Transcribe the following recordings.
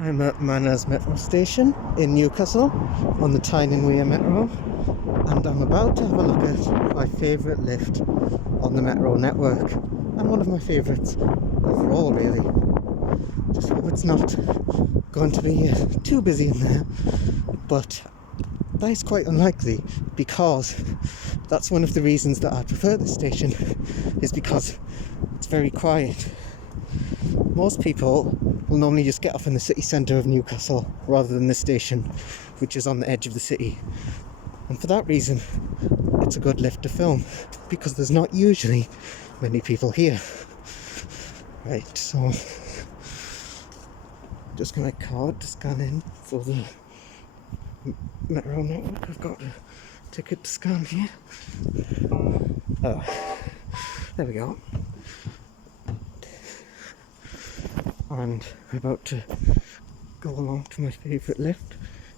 I'm at Manors Metro station in Newcastle on the Tyne and Wear Metro, and I'm about to have a look at my favourite lift on the Metro network, and one of my favourites overall really. Just hope it's not going to be too busy in there, but that is quite unlikely, because that's one of the reasons that I prefer this station, is because it's very quiet. Most people will normally just get off in the city centre of Newcastle rather than the station, which is on the edge of the city. And for that reason, it's a good lift to film, because there's not usually many people here. Right, so just get my card to scan in for the Metro network. I've got a ticket to scan here. Oh, there we go. And we're about to go along to my favourite lift,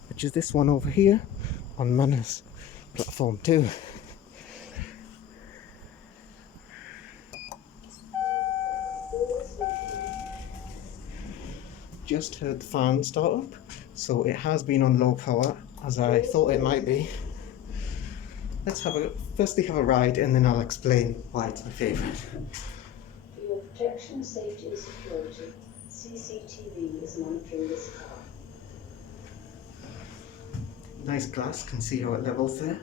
which is this one over here on Manors platform 2. Just heard the fan start up, so it has been on low power, as I thought it might be. Let's firstly have a ride, and then I'll explain why it's my favourite. For your protection, safety and security, CCTV is monitoring this car. Nice glass, can see how it levels there.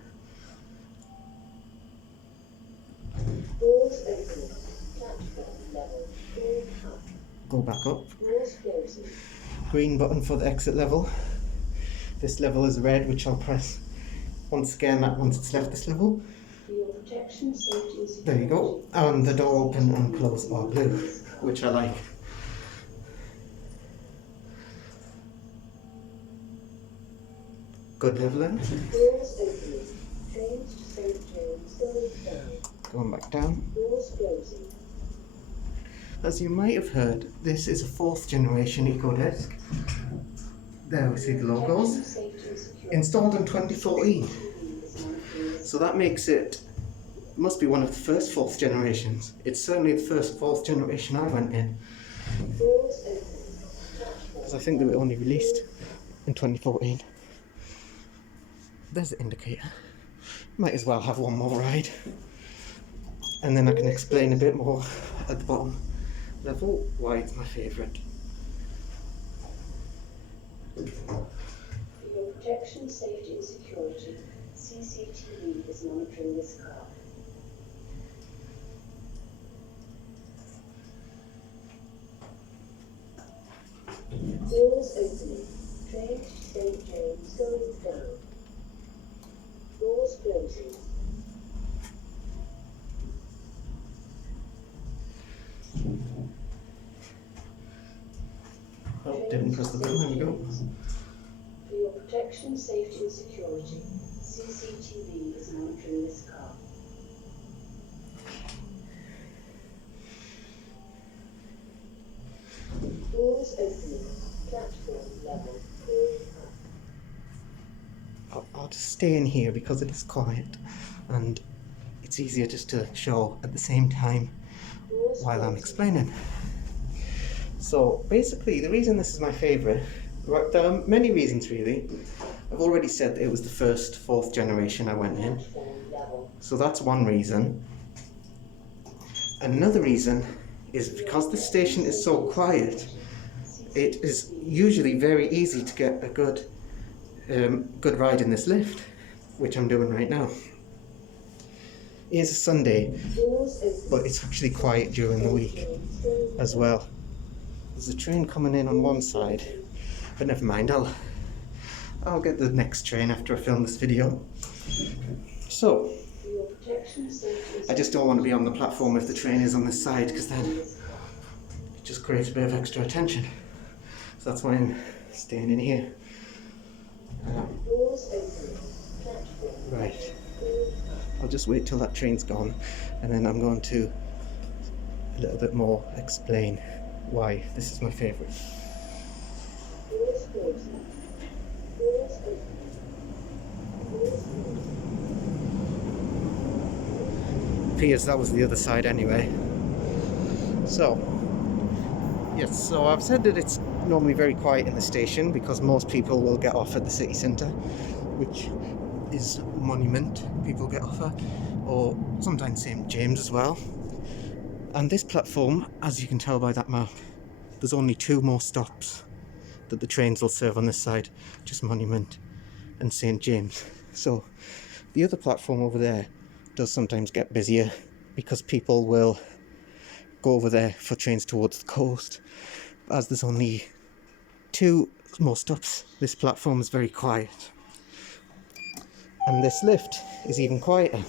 Doors open, platform level, door up. Go back up. Doors closing. Green button for the exit level. This level is red, which I'll press once again once it's left this level. For your protection, safety and security. There you go. And the door open and close are blue, which I like. Good leveling. Doors opening. Trains to St. James going down. Going back down. Doors closing. As you might have heard, this is a 4th generation Ecodisc. There we see the logos. Installed in 2014. So that makes it, must be one of the first 4th generations. It's certainly the first 4th generation I went in. Because I think they were only released in 2014. There's the indicator. Might as well have one more ride. And then I can explain a bit more at the bottom level why it's my favourite. For your protection, safety and security, CCTV is monitoring this car. Doors opening. Train to St. James going down. Doors closing. Oh, didn't press the button, there we go. For your protection, safety and security, CCTV is monitoring this car. Doors opening, platform level, I'll just stay in here because it is quiet and it's easier just to show at the same time while I'm explaining. So basically the reason this is my favourite, there are many reasons really. I've already said that it was the first 4th generation I went in, so that's one reason. Another reason is because the station is so quiet, it is usually very easy to get a good ride in this lift, which I'm doing right now. It is a Sunday, but it's actually quiet during the week as well. There's a train coming in on one side, but never mind, I'll get the next train after I film this video. So, I just don't want to be on the platform if the train is on this side, because then it just creates a bit of extra attention. So that's why I'm staying in here. Right. I'll just wait till that train's gone, and then I'm going to a little bit more explain why this is my favourite. Appears that was the other side anyway. So, yes, so I've said that it's normally very quiet in the station because most people will get off at the city centre, which is Monument people get off at, or sometimes St James as well. And this platform, as you can tell by that map, there's only 2 more stops that the trains will serve on this side, just Monument and St James. So the other platform over there does sometimes get busier because people will go over there for trains towards the coast. As there's only 2 more stops, this platform is very quiet. And this lift is even quieter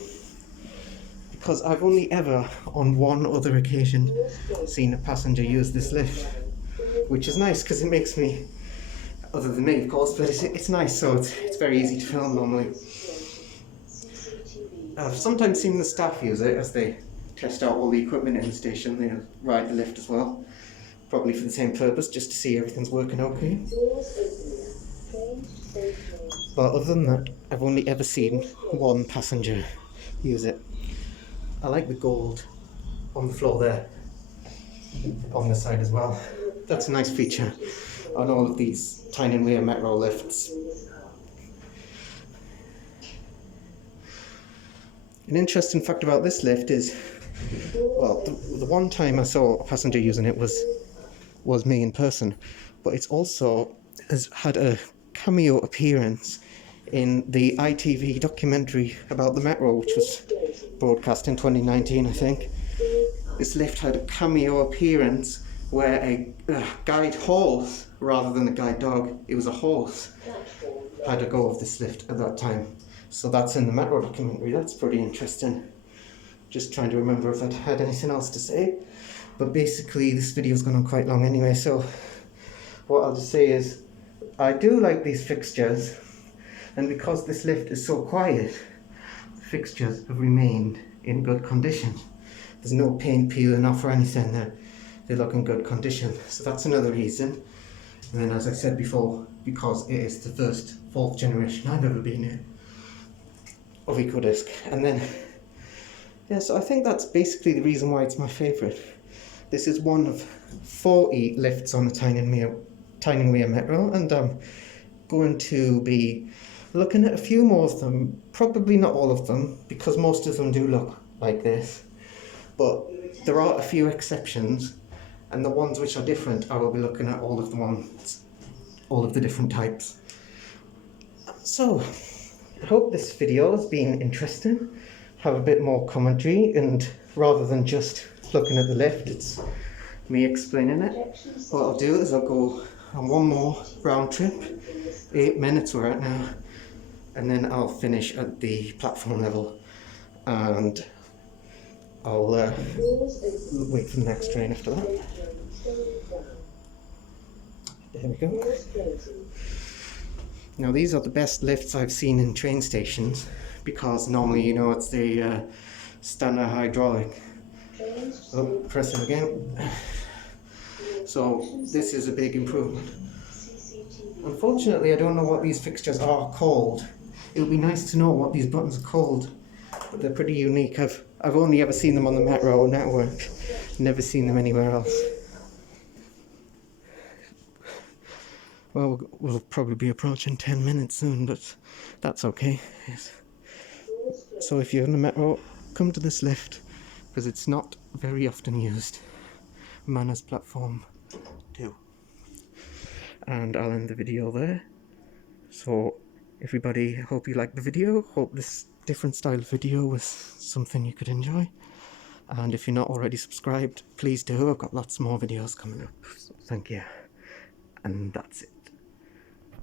because I've only ever, on one other occasion, seen a passenger use this lift, which is nice because it makes me, other than me of course, but it's nice, so it's very easy to film normally. I've sometimes seen the staff use it as they test out all the equipment in the station. They ride the lift as well, probably for the same purpose, just to see everything's working okay. But other than that, I've only ever seen one passenger use it. I like the gold on the floor there, on the side as well. That's a nice feature on all of these Tyne and Wear Metro lifts. An interesting fact about this lift is, well, the one time I saw a passenger using it was me in person, but it's also has had a cameo appearance in the ITV documentary about the Metro, which was broadcast in 2019, I think. This lift had a cameo appearance where a guide horse, rather than a guide dog, it was a horse, had a go of this lift at that time. So that's in the Metro documentary. That's pretty interesting. Just trying to remember if I'd had anything else to say. But basically this video's gone on quite long anyway, so what I'll just say is I do like these fixtures, and because this lift is so quiet, the fixtures have remained in good condition. There's no paint peeling off or anything there. They look in good condition, so that's another reason. And then, as I said before, because it is the first 4th generation I've ever been in of Ecodisc. And then, yeah, so I think that's basically the reason why it's my favourite. This is one of 40 lifts on the Tyne and Wear Metro, and I'm going to be looking at a few more of them, probably not all of them, because most of them do look like this, but there are a few exceptions, and the ones which are different, I will be looking at all of the ones, all of the different types. So, I hope this video has been interesting, have a bit more commentary, and rather than just looking at the lift, it's me explaining it. What I'll do is I'll go on one more round trip, 8 minutes we're at now, and then I'll finish at the platform level, and I'll wait for the next train after that. There we go. Now these are the best lifts I've seen in train stations, because normally, you know, it's the standard hydraulic. Oh, press it again. So this is a big improvement. Unfortunately, I don't know what these fixtures are called. It would be nice to know what these buttons are called, but they're pretty unique. I've only ever seen them on the Metro network, never seen them anywhere else. Well, we'll probably be approaching 10 minutes soon, but that's okay. Yes. So if you're in the Metro, come to this lift, because it's not very often used. Manors platform 2. And I'll end the video there. So everybody, hope you liked the video. Hope this different style video was something you could enjoy. And if you're not already subscribed, please do. I've got lots more videos coming up. So thank you. And that's it.